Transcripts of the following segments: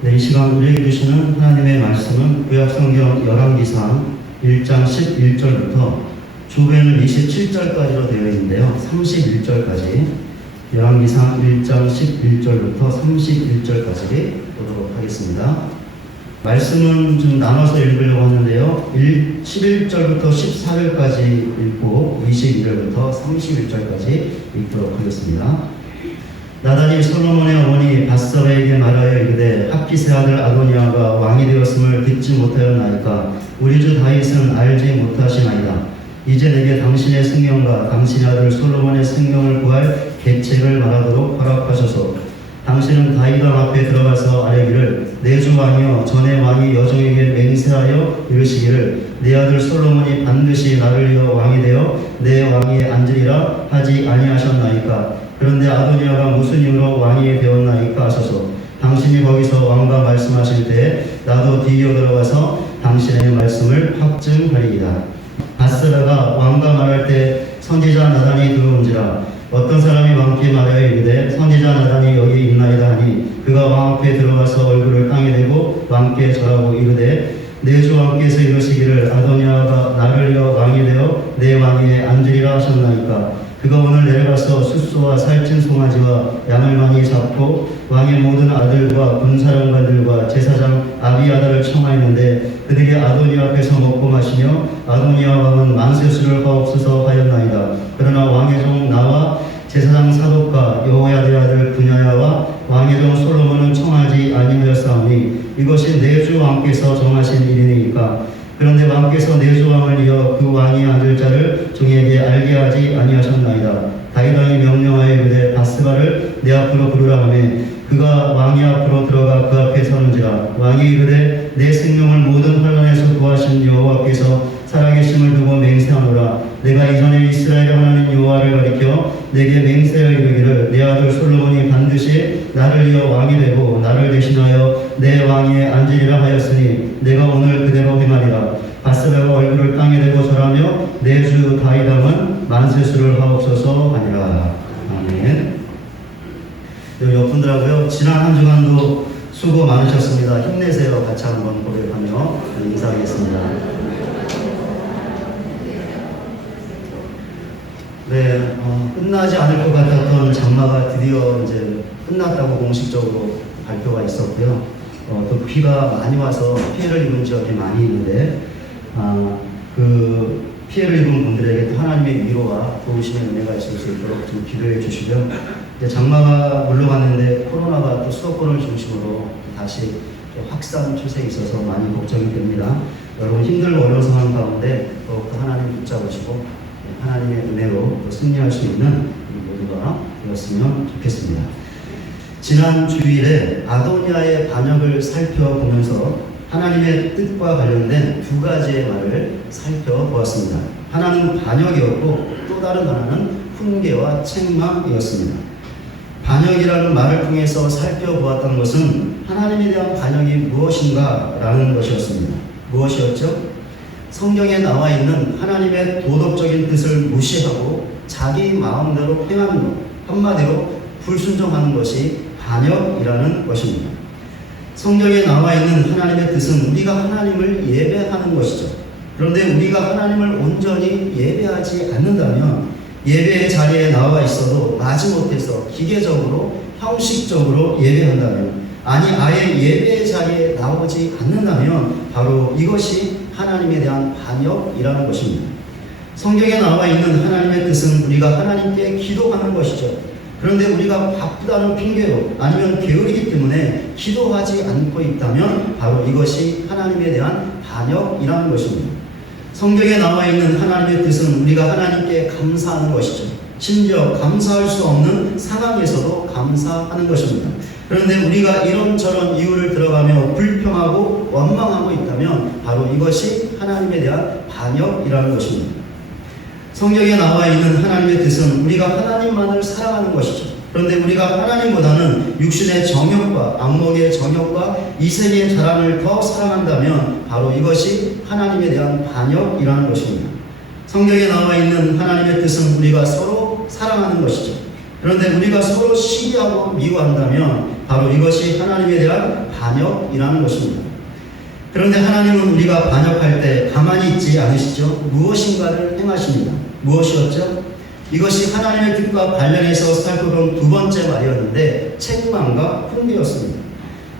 네, 이 시간 우리에게 주시는 하나님의 말씀은 구약성경 열왕기상 1장 11절부터 주변은 27절까지로 되어 있는데요. 31절까지 열왕기상 1장 11절부터 31절까지 보도록 하겠습니다. 말씀은 좀 나눠서 읽으려고 하는데요. 11절부터 14절까지 읽고 22절부터 31절까지 읽도록 하겠습니다. 나단이 솔로몬의 어머니 밧세바에게 말하여 이르되 핫깃의 아들 아도니아가 왕이 되었음을 듣지 못하였나이까 우리 주 다윗은 알지 못하시나이다. 이제 내게 당신의 생명과 당신의 아들 솔로몬의 생명을 구할 계책을 말하도록 허락하소서. 당신은 다윗 왕 앞에 들어가서 아뢰기를 내 주 왕이여 전에 왕이 여종에게 맹세하여 이르시기를 내 아들 솔로몬이 반드시 나를 이어 왕이 되어 내 왕위에 앉으리라 하지 아니하셨나이까. 그런데 아도니아가 무슨 이유로 왕이 되었나이까 하소서. 당신이 거기서 왕과 말씀하실 때 나도 뒤이어 들어가서 당신의 말씀을 확증하리이다. 밧세바가 왕과 말할 때 선지자 나단이 들어온지라. 어떤 사람이 왕께 말하여 이르되 선지자 나단이 여기 있나이다 하니 그가 왕 앞에 들어가서 얼굴을 땅에 대고 왕께 절하고 이르되 내 주 왕께서 이르시기를 아도니아가 나를 이어 왕이 되어 내 왕위에 앉으리라 하셨나이까. 그가 오늘 내려가서 숫소와 살찐 송아지와 양을 많이 잡고 왕의 모든 아들과 군사령관들과 제사장 아비아다를 청하였는데 그들이 아도니아 앞에서 먹고 마시며 아도니아 왕은 만세수를 하옵소서 하였나이다. 그러나 왕의 종 나와 제사장 사독과 여호야다의 아들 분야야와 왕의 종 솔로몬은 청하지 아니하였사오니 이것이 내 주 왕께서 정하신 일이니까. 그런데 왕께서 내 주 왕을 이어 그 왕이 앉을 자를 종에게 알게 하지 아니하셨나이다. 다윗 왕이 명령하여 이르되 밧세바를 내 앞으로 부르라 하매 그가 왕이 앞으로 들어가 그 앞에 서는지라. 왕이 이르되 내 생명을 모든 환난에서 구하신 여호와께서 살아계심을 두고 맹세하노라. 내가 이전에 이스라엘의 하나님 여호와를 가리켜 내게 맹세하여 이르기를 내 아들 솔로몬이 반드시 나를 이어 왕이 되고 나를 대신하여 내 왕위에 앉으리라 하였으니 내가 오늘 그대로 행하리라. 밧세바가 얼굴을 땅에 대고 절하며 내 주 다윗 왕은 만세수를 하옵소서 하니라. 아멘. 여러분들하고요 지난 한 주간도 수고 많으셨습니다. 힘내세요. 같이 한번 고백하며 인사하겠습니다. 네, 끝나지 않을 것 같았던 장마가 드디어 이제 끝났다고 공식적으로 발표가 있었고요. 또 비가 많이 와서 피해를 입은 지역이 많이 있는데, 그 피해를 입은 분들에게 하나님의 위로와 도우심의 은혜가 있을 수 있도록 좀 기도해 주시고요. 이제 장마가 물러갔는데 코로나가 또 수도권을 중심으로 다시 확산 추세에 있어서 많이 걱정이 됩니다. 여러분 힘들고 어려운 상황 가운데 더욱더 하나님 붙잡으시고 하나님의 은혜로 승리할 수 있는 모두가 되었으면 좋겠습니다. 지난 주일에 아도니아의 반역을 살펴보면서 하나님의 뜻과 관련된 두 가지의 말을 살펴보았습니다. 하나는 반역이었고 또 다른 하나는 훈계와 책망이었습니다. 반역이라는 말을 통해서 살펴보았던 것은 하나님에 대한 반역이 무엇인가 라는 것이었습니다. 무엇이었죠? 성경에 나와 있는 하나님의 도덕적인 뜻을 무시하고 자기 마음대로 행하는 것, 한마디로 불순종하는 것이 반역이라는 것입니다. 성경에 나와 있는 하나님의 뜻은 우리가 하나님을 예배하는 것이죠. 그런데 우리가 하나님을 온전히 예배하지 않는다면 예배의 자리에 나와 있어도 마지못해서 기계적으로 형식적으로 예배한다면 아니 아예 예배의 자리에 나오지 않는다면 바로 이것이 하나님에 대한 반역이라는 것입니다. 성경에 나와 있는 하나님의 뜻은 우리가 하나님께 기도하는 것이죠. 그런데 우리가 바쁘다는 핑계로 아니면 게으르기 때문에 기도하지 않고 있다면 바로 이것이 하나님에 대한 반역이라는 것입니다. 성경에 나와 있는 하나님의 뜻은 우리가 하나님께 감사하는 것이죠. 심지어 감사할 수 없는 상황에서도 감사하는 것입니다. 그런데 우리가 이런저런 이유를 들어가며 불평하고 원망하고 있다면 바로 이것이 하나님에 대한 반역이라는 것입니다. 성경에 나와 있는 하나님의 뜻은 우리가 하나님만을 사랑하는 것이죠. 그런데 우리가 하나님보다는 육신의 정욕과 안목의 정욕과 이 세계의 자랑을 더 사랑한다면 바로 이것이 하나님에 대한 반역이라는 것입니다. 성경에 나와 있는 하나님의 뜻은 우리가 서로 사랑하는 것이죠. 그런데 우리가 서로 시기하고 미워한다면 바로 이것이 하나님에 대한 반역이라는 것입니다. 그런데 하나님은 우리가 반역할 때 가만히 있지 않으시죠? 무엇인가를 행하십니다. 무엇이었죠? 이것이 하나님의 뜻과 관련해서 살펴본 두 번째 말이었는데 책망과 훈계였습니다.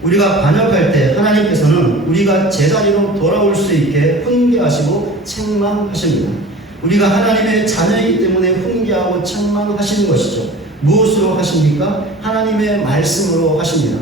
우리가 반역할 때 하나님께서는 우리가 제자리로 돌아올 수 있게 훈계하시고 책망하십니다. 우리가 하나님의 자녀이기 때문에 훈계하고 책망하시는 것이죠. 무엇으로 하십니까? 하나님의 말씀으로 하십니다.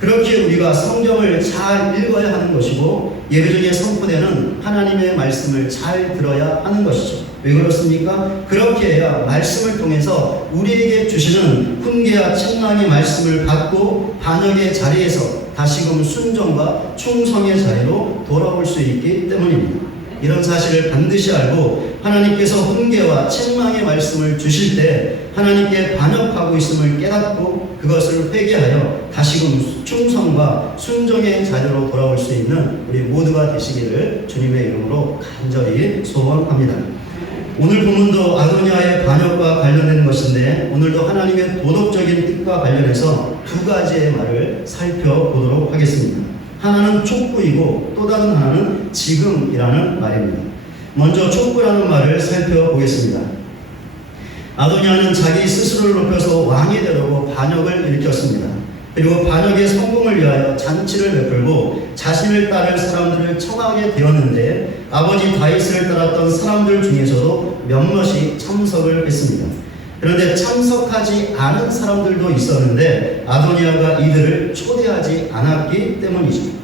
그렇게 우리가 성경을 잘 읽어야 하는 것이고 예배 중에 선포되는 하나님의 말씀을 잘 들어야 하는 것이죠. 왜 그렇습니까? 그렇게 해야 말씀을 통해서 우리에게 주시는 훈계와 책망의 말씀을 받고 반역의 자리에서 다시금 순종과 충성의 자리로 돌아올 수 있기 때문입니다. 이런 사실을 반드시 알고 하나님께서 훈계와 책망의 말씀을 주실 때 하나님께 반역하고 있음을 깨닫고 그것을 회개하여 다시금 충성과 순종의 자리로 돌아올 수 있는 우리 모두가 되시기를 주님의 이름으로 간절히 소원합니다. 오늘 본문도 아도니아의 반역과 관련된 것인데 오늘도 하나님의 도덕적인 뜻과 관련해서 두 가지의 말을 살펴보도록 하겠습니다. 하나는 촉구이고 또 다른 하나는 지금이라는 말입니다. 먼저 촉구라는 말을 살펴보겠습니다. 아도니아는 자기 스스로를 높여서 왕이 되려고 반역을 일으켰습니다. 그리고 반역의 성공을 위하여 잔치를 베풀고 자신을 따를 사람들을 청하게 되었는데 아버지 다윗을 따랐던 사람들 중에서도 몇몇이 참석을 했습니다. 그런데 참석하지 않은 사람들도 있었는데 아도니아가 이들을 초대하지 않았기 때문이죠.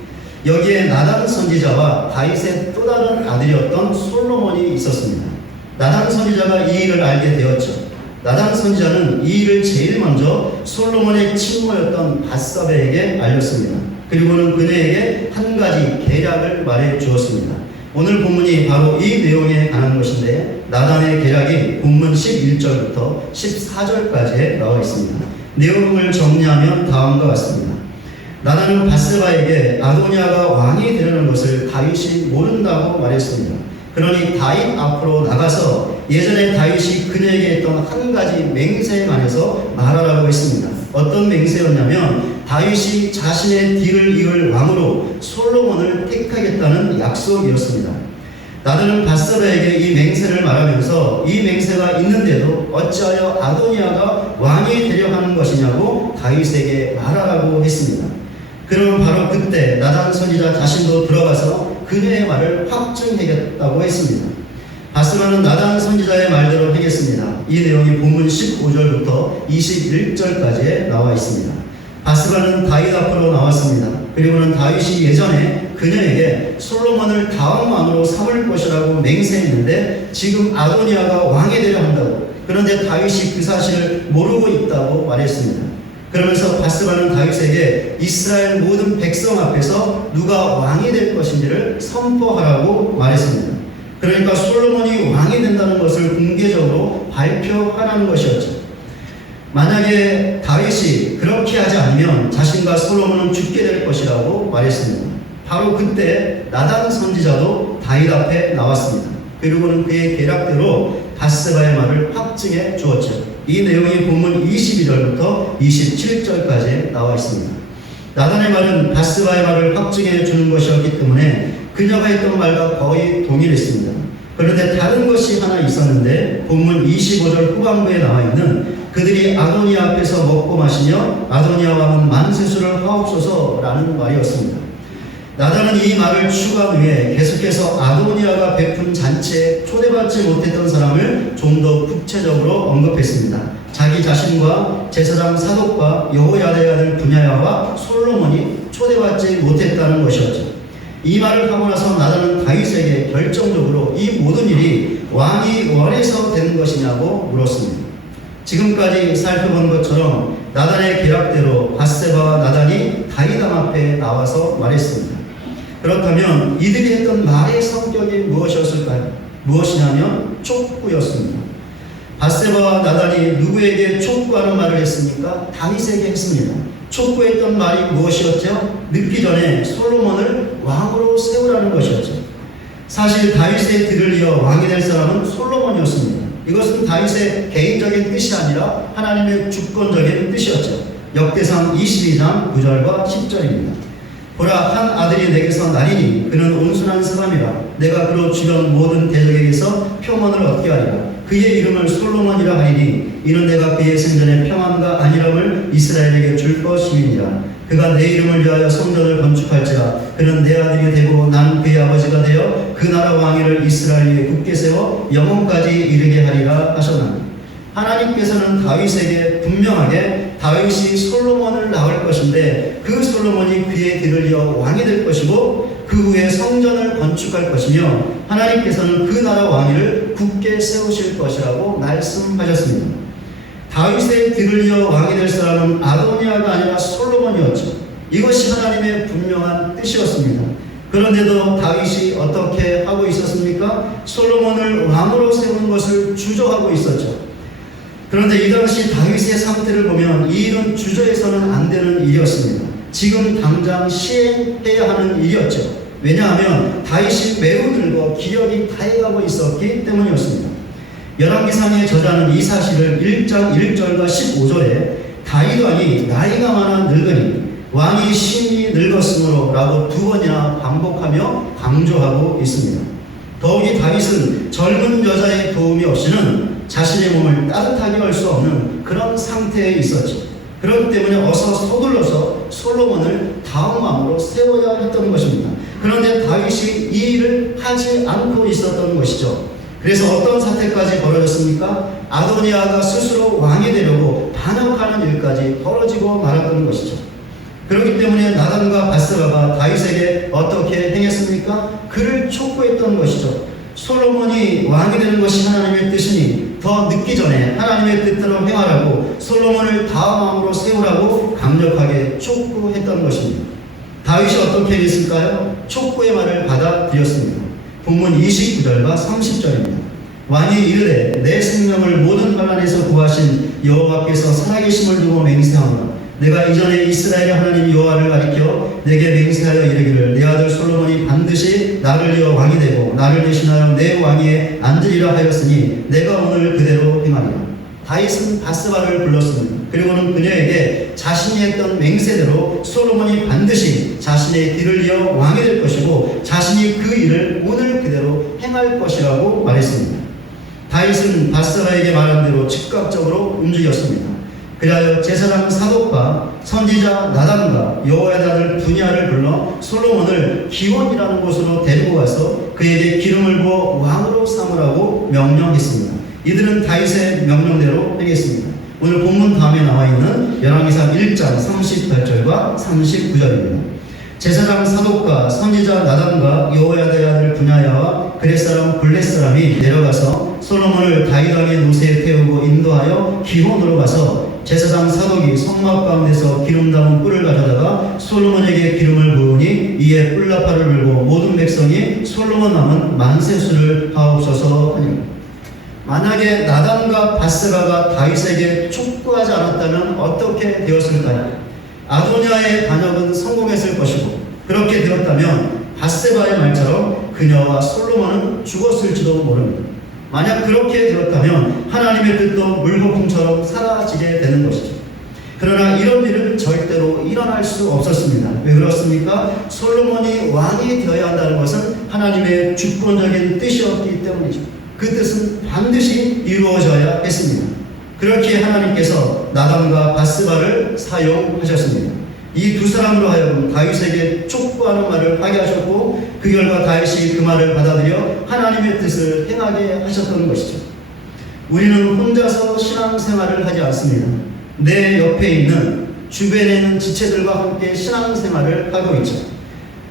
여기에 나단 선지자와 다윗의 또 다른 아들이었던 솔로몬이 있었습니다. 나단 선지자가 이 일을 알게 되었죠. 나단 선지자는 이 일을 제일 먼저 솔로몬의 친모였던 밧사베에게 알렸습니다. 그리고는 그녀에게 한 가지 계략을 말해 주었습니다. 오늘 본문이 바로 이 내용에 관한 것인데 나단의 계략이 본문 11절부터 14절까지에 나와 있습니다. 내용을 정리하면 다음과 같습니다. 나단은 밧세바에게 아도니아가 왕이 되려는 것을 다윗이 모른다고 말했습니다. 그러니 다윗 앞으로 나가서 예전에 다윗이 그녀에게 했던 한 가지 맹세에 관해서 말하라고 했습니다. 어떤 맹세였냐면 다윗이 자신의 뒤를 이을 왕으로 솔로몬을 택하겠다는 약속이었습니다. 나단은 밧세바에게 이 맹세를 말하면서 이 맹세가 있는데도 어찌하여 아도니아가 왕이 되려 하는 것이냐고 다윗에게 말하라고 했습니다. 그러면 바로 그때 나단 선지자 자신도 들어가서 그녀의 말을 확증하겠다고 했습니다. 밧세바는 나단 선지자의 말대로 하겠습니다. 이 내용이 본문 15절부터 21절까지에 나와 있습니다. 밧세바는 다윗 앞으로 나왔습니다. 그리고는 다윗이 예전에 그녀에게 솔로몬을 다음 왕으로 삼을 것이라고 맹세했는데 지금 아도니아가 왕이 되려 한다고, 그런데 다윗이 그 사실을 모르고 있다고 말했습니다. 그러면서 밧세바는 다윗에게 이스라엘 모든 백성 앞에서 누가 왕이 될 것인지를 선포하라고 말했습니다. 그러니까 솔로몬이 왕이 된다는 것을 공개적으로 발표하라는 것이었죠. 만약에 다윗이 그렇게 하지 않으면 자신과 솔로몬은 죽게 될 것이라고 말했습니다. 바로 그때 나단 선지자도 다윗 앞에 나왔습니다. 그리고는 그의 계략대로 밧세바의 말을 확증해 주었죠. 이 내용이 본문 22절부터 27절까지 나와 있습니다. 나단의 말은 밧세바의 말을 확증해 주는 것이었기 때문에 그녀가 했던 말과 거의 동일했습니다. 그런데 다른 것이 하나 있었는데 본문 25절 후반부에 나와 있는 그들이 아도니아 앞에서 먹고 마시며 아도니아 왕은 만세수를 하옵소서라는 말이었습니다. 나단은 이 말을 추가한 후에 계속해서 아도니아가 베푼 잔치에 초대받지 못했던 사람을 좀 더 구체적으로 언급했습니다. 자기 자신과 제사장 사독과 여호야다의 아들 분야야와 솔로몬이 초대받지 못했다는 것이었죠. 이 말을 하고 나서 나단은 다윗에게 결정적으로 이 모든 일이 왕이 원해서 되는 것이냐고 물었습니다. 지금까지 살펴본 것처럼 나단의 계략대로 밧세바와 나단이 다윗 앞에 나와서 말했습니다. 그렇다면 이들이 했던 말의 성격이 무엇이었을까요? 무엇이냐면 촉구였습니다. 밧세바와 나단이 누구에게 촉구하는 말을 했습니까? 다윗에게 했습니다. 촉구했던 말이 무엇이었죠? 늦기 전에 솔로몬을 왕으로 세우라는 것이었죠. 사실 다윗의 뒤를 이어 왕이 될 사람은 솔로몬이었습니다. 이것은 다윗의 개인적인 뜻이 아니라 하나님의 주권적인 뜻이었죠. 역대상 22장 9절과 10절입니다. 보라, 한 아들이 내게서 나리니 그는 온순한 사람이라. 내가 그로 주변 모든 대적에게서 평안을 얻게 하리라. 그의 이름을 솔로몬이라 하리니 이는 내가 그의 생전에 평안과 안일함을 이스라엘에게 줄 것임이니라. 그가 내 이름을 위하여 성전을 건축할지라. 그는 내 아들이 되고 난 그의 아버지가 되어 그 나라 왕위를 이스라엘 위에 굳게 세워 영원까지 이르게 하리라 하셨나니, 하나님께서는 다윗에게 분명하게 다윗이 솔로몬을 낳을 것인데 그 솔로몬이 그의 뒤를 이어 왕이 될 것이고 그 후에 성전을 건축할 것이며 하나님께서는 그 나라 왕위를 굳게 세우실 것이라고 말씀하셨습니다. 다윗의 뒤를 이어 왕이 될 사람은 아도니아가 아니라 솔로몬이었죠. 이것이 하나님의 분명한 뜻이었습니다. 그런데도 다윗이 어떻게 하고 있었습니까? 솔로몬을 왕으로 세우는 것을 주저하고 있었죠. 그런데 이 당시 다윗의 상태를 보면 이 일은 주저해서는 안 되는 일이었습니다. 지금 당장 시행해야 하는 일이었죠. 왜냐하면 다윗이 매우 늙어 기력이 다해가고 있었기 때문이었습니다. 열왕기상의 저자는 이 사실을 1장 1절과 15절에 다윗 왕이 나이가 많아 늙으니 왕이 심히 늙었으므로 라고 두 번이나 반복하며 강조하고 있습니다. 더욱이 다윗은 젊은 여자의 도움이 없이는 자신의 몸을 따뜻하게 할 수 없는 그런 상태에 있었죠. 그렇기 때문에 어서 서둘러서 솔로몬을 다음 왕으로 세워야 했던 것입니다. 그런데 다윗이 이 일을 하지 않고 있었던 것이죠. 그래서 어떤 사태까지 벌어졌습니까? 아도니아가 스스로 왕이 되려고 반역하는 일까지 벌어지고 말았던 것이죠. 그렇기 때문에 나단과 바스바가 다윗에게 어떻게 행했습니까? 그를 촉구했던 것이죠. 솔로몬이 왕이 되는 것이 하나님의 뜻이니 더 늦기 전에 하나님의 뜻대로 행하라고 솔로몬을 다음 왕으로 세우라고 강력하게 촉구했던 것입니다. 다윗이 어떻게 했을까요? 촉구의 말을 받아들였습니다. 본문 29절과 30절입니다. 왕이 이르되 내 생명을 모든 환난에서 구하신 여호와께서 살아계심을 두고 맹세하노라. 내가 이전에 이스라엘의 하나님 여호와를 가리켜 내게 맹세하여 이르기를 내 아들 솔로몬이 반드시 나를 이어 왕이 되고 나를 대신하여 내 왕위에 앉으리라 하였으니 내가 오늘 그대로 행하리라. 다윗은 바스바를 불렀습니다. 그리고는 그녀에게 자신이 했던 맹세대로 솔로몬이 반드시 자신의 뒤를 이어 왕이 될 것이고 자신이 그 일을 오늘 그대로 행할 것이라고 말했습니다. 다윗은 바스바에게 말한 대로 즉각적으로 움직였습니다. 그리하여 제사장 사독과 선지자 나단과 여호와의 아들 분야를 불러 솔로몬을 기온이라는 곳으로 데리고 가서 그에게 기름을 부어 왕으로 삼으라고 명령했습니다. 이들은 다윗의 명령대로 행했습니다. 오늘 본문 다음에 나와 있는 열왕기상 1장 38절과 39절입니다. 제사장 사독과 선지자 나단과 여호와의 아들 분야와 그렛 사람 블렛 사람이 내려가서 솔로몬을 다윗 왕의 노새에 태우고 인도하여 기온으로 가서 제사장 사독이 성막 가운데서 기름 담은 뿔을 가져다가 솔로몬에게 기름을 부으니 이에 뿔나팔을 불고 모든 백성이 솔로몬 남은 만세수를 하옵소서 하니라. 만약에 나단과 바스바가 다윗에게 촉구하지 않았다면 어떻게 되었을까요? 아도니아의 반역은 성공했을 것이고 그렇게 되었다면 바스바의 말처럼 그녀와 솔로몬은 죽었을지도 모릅니다. 만약 그렇게 되었다면 하나님의 뜻도 물거품처럼 사라지게 되는 것이죠. 그러나 이런 일은 절대로 일어날 수 없었습니다. 왜 그렇습니까? 솔로몬이 왕이 되어야 한다는 것은 하나님의 주권적인 뜻이었기 때문이죠. 그 뜻은 반드시 이루어져야 했습니다. 그렇게 하나님께서 나단과 바스바를 사용하셨습니다. 이 두 사람으로 하여금 다윗에게 촉구하는 말을 하게 하셨고 그 결과 다윗이 그 말을 받아들여 하나님의 뜻을 행하게 하셨던 것이죠. 우리는 혼자서 신앙생활을 하지 않습니다. 내 옆에 있는 주변에 있는 지체들과 함께 신앙생활을 하고 있죠.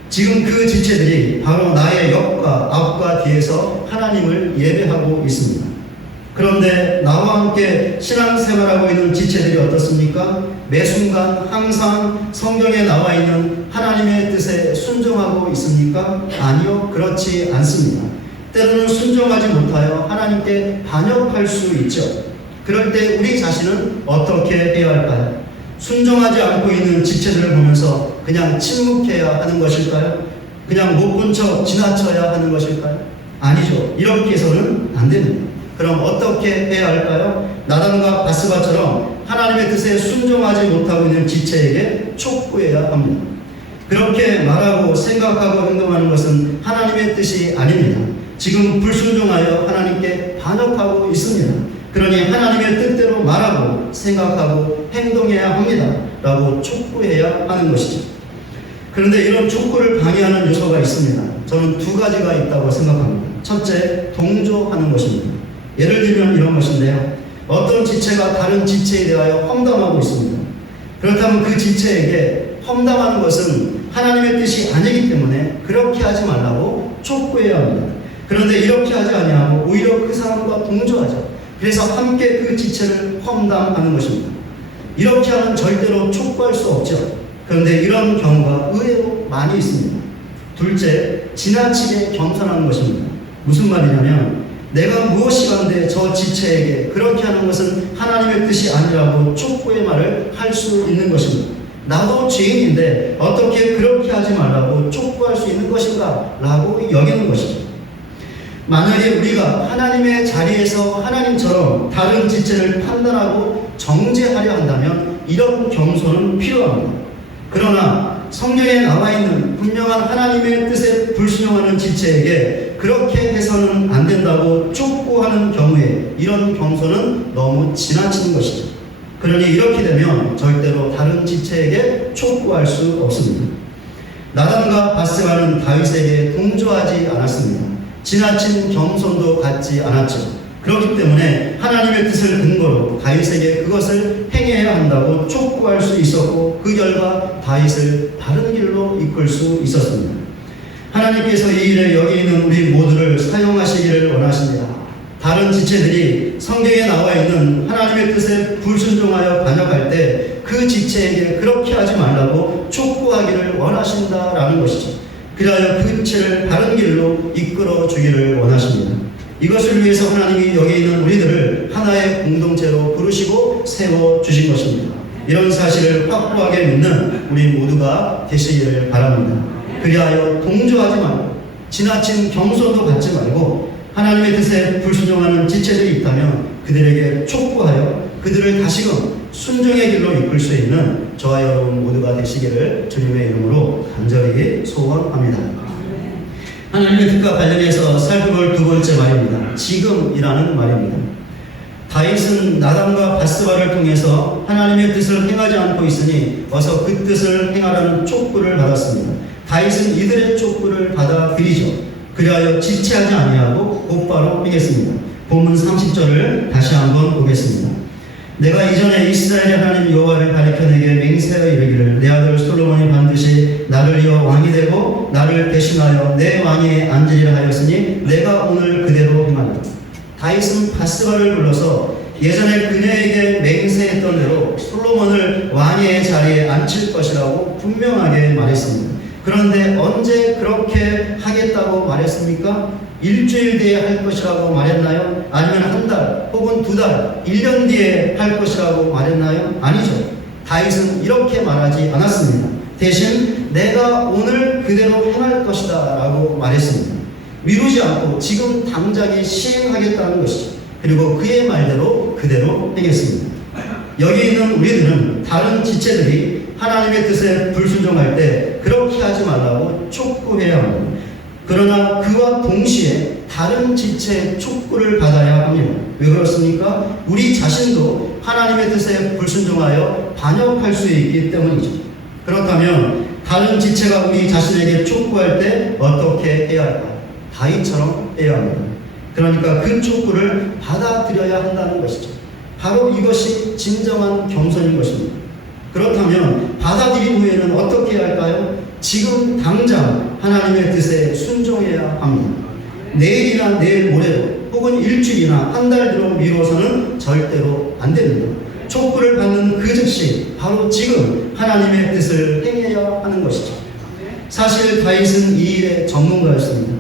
지금 그 지체들이 바로 나의 옆과 앞과 뒤에서 하나님을 예배하고 있습니다. 그런데 나와 함께 신앙생활하고 있는 지체들이 어떻습니까? 매 순간 항상 성경에 나와 있는 하나님의 뜻에 순종하고 있습니까? 아니요, 그렇지 않습니다. 때로는 순종하지 못하여 하나님께 반역할 수 있죠. 그럴 때 우리 자신은 어떻게 해야 할까요? 순종하지 않고 있는 지체들을 보면서 그냥 침묵해야 하는 것일까요? 그냥 못 본 척 지나쳐야 하는 것일까요? 아니죠. 이렇게 해서는 안 됩니다. 그럼 어떻게 해야 할까요? 나단과 바스바처럼 하나님의 뜻에 순종하지 못하고 있는 지체에게 촉구해야 합니다. 그렇게 말하고 생각하고 행동하는 것은 하나님의 뜻이 아닙니다. 지금 불순종하여 하나님께 반역하고 있습니다. 그러니 하나님의 뜻대로 말하고 생각하고 행동해야 합니다. 라고 촉구해야 하는 것이죠. 그런데 이런 촉구를 방해하는 요소가 있습니다. 저는 두 가지가 있다고 생각합니다. 첫째, 동조하는 것입니다. 예를 들면 이런 것인데요. 어떤 지체가 다른 지체에 대하여 험담하고 있습니다. 그렇다면 그 지체에게 험담하는 것은 하나님의 뜻이 아니기 때문에 그렇게 하지 말라고 촉구해야 합니다. 그런데 이렇게 하지 아니하고 오히려 그 사람과 동조하죠. 그래서 함께 그 지체를 험담하는 것입니다. 이렇게 하면 절대로 촉구할 수 없죠. 그런데 이런 경우가 의외로 많이 있습니다. 둘째, 지나치게 겸손하는 것입니다. 무슨 말이냐면 내가 무엇이간데 저 지체에게 그렇게 하는 것은 하나님의 뜻이 아니라고 촉구의 말을 할 수 있는 것입니다. 나도 죄인인데 어떻게 그렇게 하지 말라고 촉구할 수 있는 것인가 라고 여기는 것이죠. 만약에 우리가 하나님의 자리에서 하나님처럼 다른 지체를 판단하고 정죄하려 한다면 이런 겸손은 필요합니다. 그러나 성경에 나와 있는 분명한 하나님의 뜻에 불순종하는 지체에게 그렇게 해서는 안 된다고 촉구하는 경우에 이런 겸손은 너무 지나치는 것이죠. 그러니 이렇게 되면 절대로 다른 지체에게 촉구할 수 없습니다. 나단과 바스바는 다윗에게 동조하지 않았습니다. 지나친 겸손도 갖지 않았죠. 그렇기 때문에 하나님의 뜻을 근거로 다윗에게 그것을 행해야 한다고 촉구할 수 있었고 그 결과 다윗을 바른 길로 이끌 수 있었습니다. 하나님께서 이 일에 여기 있는 우리 모두를 사용하시기를 원하십니다. 다른 지체들이 성경에 나와 있는 하나님의 뜻에 불순종하여 반역할 때 그 지체에게 그렇게 하지 말라고 촉구하기를 원하신다라는 것이죠. 그리하여 그 지체를 바른 길로 이끌어 주기를 원하십니다. 이것을 위해서 하나님이 여기 있는 우리들을 하나의 공동체로 부르시고 세워주신 것입니다. 이런 사실을 확고하게 믿는 우리 모두가 되시기를 바랍니다. 그리하여 동조하지 말고 지나친 겸손도 갖지 말고 하나님의 뜻에 불순종하는 지체들이 있다면 그들에게 촉구하여 그들을 다시금 순종의 길로 이끌 수 있는 저와 여러분 모두가 되시기를 주님의 이름으로 간절히 소원합니다. 하나님의 뜻과 관련해서 살펴볼 두 번째 말입니다. 지금이라는 말입니다. 다윗은 나단과 바스바를 통해서 하나님의 뜻을 행하지 않고 있으니 어서 그 뜻을 행하라는 촉구를 받았습니다. 다윗은 이들의 촉구를 받아들이죠. 그리하여 지체하지 아니하고 곧바로 행했습니다. 본문 30절을 다시 한번 보겠습니다. 내가 이전에 이스라엘의 하나님 여호와를 가리켜 내게 맹세하여 이르기를 내 아들 솔로몬이 반드시 나를 이어 왕이 되고 나를 대신하여 내 왕위에 앉으리라 하였으니 내가 오늘 그대로 행하리라. 다윗은 바스바를 불러서 예전에 그녀에게 맹세했던 대로 솔로몬을 왕의 자리에 앉힐 것이라고 분명하게 말했습니다. 그런데 언제 그렇게 하겠다고 말했습니까? 일주일 뒤에 할 것이라고 말했나요? 아니면 한 달 혹은 두 달, 1년 뒤에 할 것이라고 말했나요? 아니죠. 다윗은 이렇게 말하지 않았습니다. 대신 내가 오늘 그대로 행할 것이다 라고 말했습니다. 미루지 않고 지금 당장에 시행하겠다는 것이죠. 그리고 그의 말대로 그대로 행했습니다. 여기 있는 우리들은 다른 지체들이 하나님의 뜻에 불순종할 때 그렇게 하지 말라고 촉구해야 합니다. 그러나 그와 동시에 다른 지체의 촉구를 받아야 합니다. 왜 그렇습니까? 우리 자신도 하나님의 뜻에 불순종하여 반역할 수 있기 때문이죠. 그렇다면 다른 지체가 우리 자신에게 촉구할 때 어떻게 해야 할까요? 다윗처럼 해야 합니다. 그러니까 그 촉구를 받아들여야 한다는 것이죠. 바로 이것이 진정한 겸손인 것입니다. 그렇다면 받아들인 후에는 어떻게 해야 할까요? 지금 당장 하나님의 뜻에 순종해야 합니다. 내일이나 내일 모레로 혹은 일주일이나 한 달 뒤로 미뤄서는 절대로 안 됩니다. 촉구를 받는 그 즉시 바로 지금 하나님의 뜻을 행해야 하는 것이죠. 사실 다윗은 이 일의 전문가였습니다.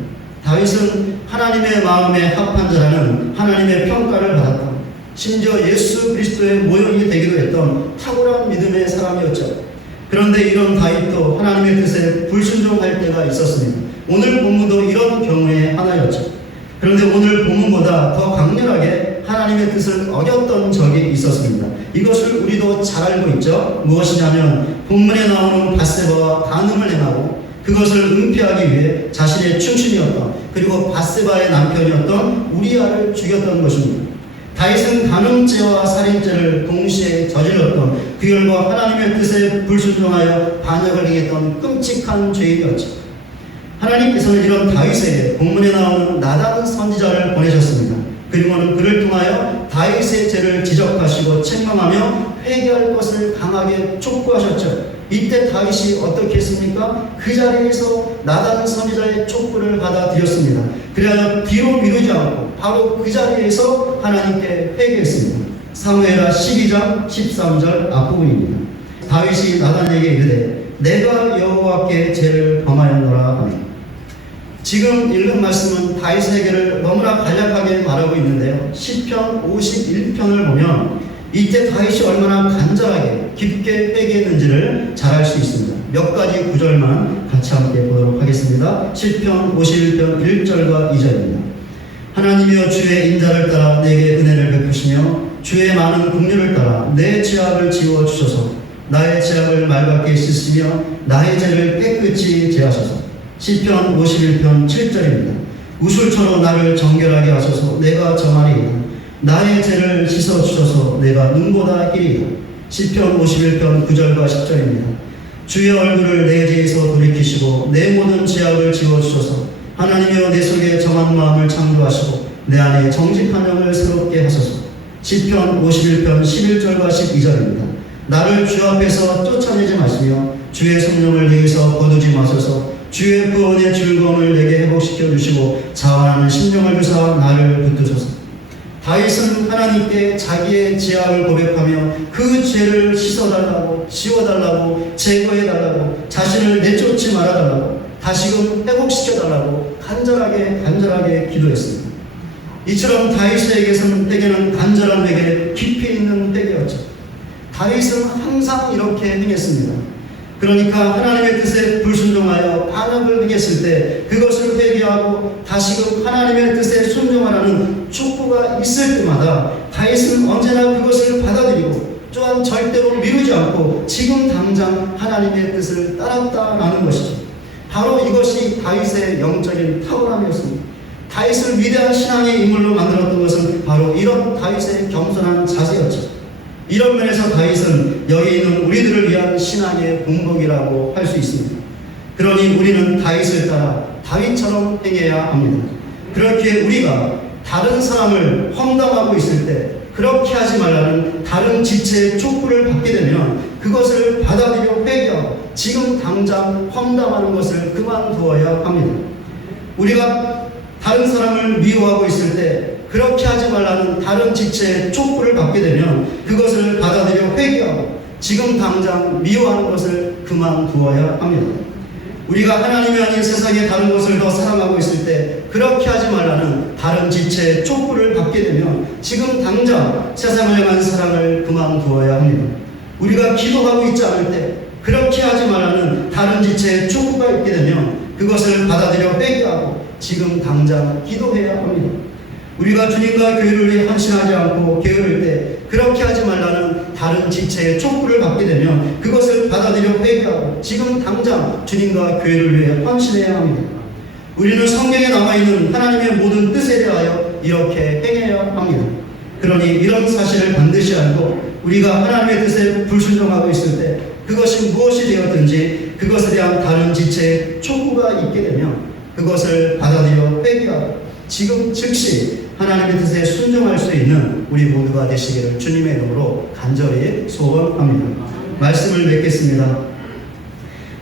다윗은 하나님의 마음에 합한 자라는 하나님의 평가를 받았다. 심지어 예수 그리스도의 모형이 되기도 했던 탁월한 믿음의 사람이었죠. 그런데 이런 다윗도 하나님의 뜻에 불순종할 때가 있었습니다. 오늘 본문도 이런 경우의 하나였죠. 그런데 오늘 본문보다 더 강렬하게 하나님의 뜻을 어겼던 적이 있었습니다. 이것을 우리도 잘 알고 있죠. 무엇이냐면 본문에 나오는 밧세바와 간음을 행하고 그것을 은폐하기 위해 자신의 충신이었던 그리고 밧세바의 남편이었던 우리아를 죽였던 것입니다. 다윗은 간음죄와 살인죄를 동시에 저질렀던 그 결과 하나님의 뜻에 불순종하여 반역을 행했던 끔찍한 죄인이었죠. 하나님께서는 이런 다윗에게 본문에 나오는 나단 선지자를 보내셨습니다. 그리고는 그를 통하여 다윗의 죄를 지적하시고 책망하며 회개할 것을 강하게 촉구하셨죠. 이때 다윗이 어떻게 했습니까? 그 자리에서 나단 선지자의 촉구를 받아들였습니다. 그래야 뒤로 미루지 않고 바로 그 자리에서 하나님께 회개했습니다. 사무엘하 12장 13절 앞부분입니다. 다윗이 나단에게 이르되 내가 여호와께 죄를 범하였노라 하니. 지금 읽은 말씀은 다윗의 회개를 너무나 간략하게 말하고 있는데요. 시편 51편을 보면 이때 다윗이 얼마나 간절하게 깊게 회개했는지를 잘 알 수 있습니다. 몇 가지 구절만 같이 함께 보도록 하겠습니다. 시편 51편 1절과 2절입니다. 하나님이여 주의 인자를 따라 내게 은혜를 베푸시며 주의 많은 긍휼을 따라 내 죄악을 지워주소서. 나의 죄악을 맑게 씻으시며 나의 죄를 깨끗이 제하소서. 시편 51편 7절입니다. 우술초로 나를 정결하게 하소서. 내가 정하리이다. 나의 죄를 씻어주소서. 내가 눈보다 희리이다. 시편 51편 9절과 10절입니다. 주의 얼굴을 내 죄에서 돌이키시고 내 모든 죄악을 지워주소서. 하나님이여 내 속에 정한 마음을 창조하시고 내 안에 정직한 영을 새롭게 하소서. 시편 51편 11절과 12절입니다. 나를 주 앞에서 쫓아내지 마시며 주의 성령을 내게서 거두지 마소서. 주의 구원의 즐거움을 내게 회복시켜 주시고 자원하는 심령을 주사 나를 붙드소서. 다윗은 하나님께 자기의 죄악을 고백하며 그 죄를 씻어달라고, 지워달라고, 제거해달라고, 자신을 내쫓지 말아달라고, 다시금 회복시켜달라고 간절하게 기도했습니다. 이처럼 다윗에게서는 회개는 간절한 회개, 깊이 있는 회개였죠. 다윗은 항상 이렇게 행했습니다. 그러니까 하나님의 뜻에 불순종하여 반역을 행했을 때 그것을 회개하고 다시금 하나님의 뜻에 순종하라는 촉구가 있을 때마다 다윗은 언제나 그것을 받아들이고 또한 절대로 미루지 않고 지금 당장 하나님의 뜻을 따랐다라는 것이죠. 바로 이것이 다윗의 영적인 탁월함이었습니다. 다윗을 위대한 신앙의 인물로 만들었던 것은 바로 이런 다윗의 겸손한 자세였죠. 이런 면에서 다윗은 여기 있는 우리들을 위한 신앙의 본보기라고 할 수 있습니다. 그러니 우리는 다윗을 따라 다윗처럼 행해야 합니다. 그렇게 우리가 다른 사람을 험담하고 있을 때 그렇게 하지 말라는 다른 지체의 촉구를 받게 되면 그것을 받아들여 회개하고 지금 당장 험담하는 것을 그만두어야 합니다. 우리가 다른 사람을 미워하고 있을 때 그렇게 하지 말라는 다른 지체의 촉구를 받게 되면 그것을 받아들여 회개하고 지금 당장 미워하는 것을 그만두어야 합니다. 우리가 하나님이 아닌 세상의 다른 것을 더 사랑하고 있을 때 그렇게 하지 말라는 다른 지체의 촉구를 받게 되면 지금 당장 세상을 향한 사랑을 그만두어야 합니다. 우리가 기도하고 있지 않을 때 그렇게 하지 말라는 다른 지체의 촉구가 있게 되면 그것을 받아들여 회개하고 지금 당장 기도해야 합니다. 우리가 주님과 교회를 위해 헌신하지 않고 게으를 때 그렇게 하지 말라는 다른 지체의 촉구를 받게 되면 그것을 받아들여 회개하고 지금 당장 주님과 교회를 위해 헌신해야 합니다. 우리는 성경에 남아있는 하나님의 모든 뜻에 대하여 이렇게 행해야 합니다. 그러니 이런 사실을 반드시 알고 우리가 하나님의 뜻에 불순종하고 있을 때 그것이 무엇이 되었든지 그것에 대한 다른 지체의 촉구가 있게 되면 그것을 받아들여 회개하고 지금 즉시 하나님의 뜻에 순종할 수 있는 우리 모두가 되시기를 주님의 이름으로 간절히 소원합니다. 말씀을 맺겠습니다.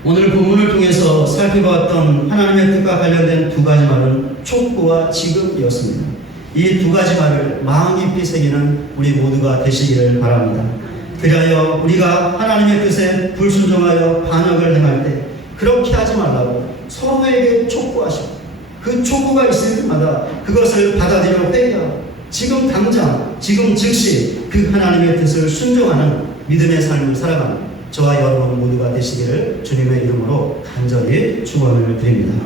오늘 본문을 통해서 살펴봤던 하나님의 뜻과 관련된 두 가지 말은 촉구와 지금이었습니다. 이 두 가지 말을 마음 깊이 새기는 우리 모두가 되시기를 바랍니다. 그리하여 우리가 하나님의 뜻에 불순종하여 반역을 행할 때 그렇게 하지 말라고 서로에게 촉구하시고 그 촉구가 있을 때마다 그것을 받아들여 회개하고 지금 당장 지금 즉시 그 하나님의 뜻을 순종하는 믿음의 삶을 살아가는 저와 여러분 모두가 되시기를 주님의 이름으로 간절히 축원을 드립니다.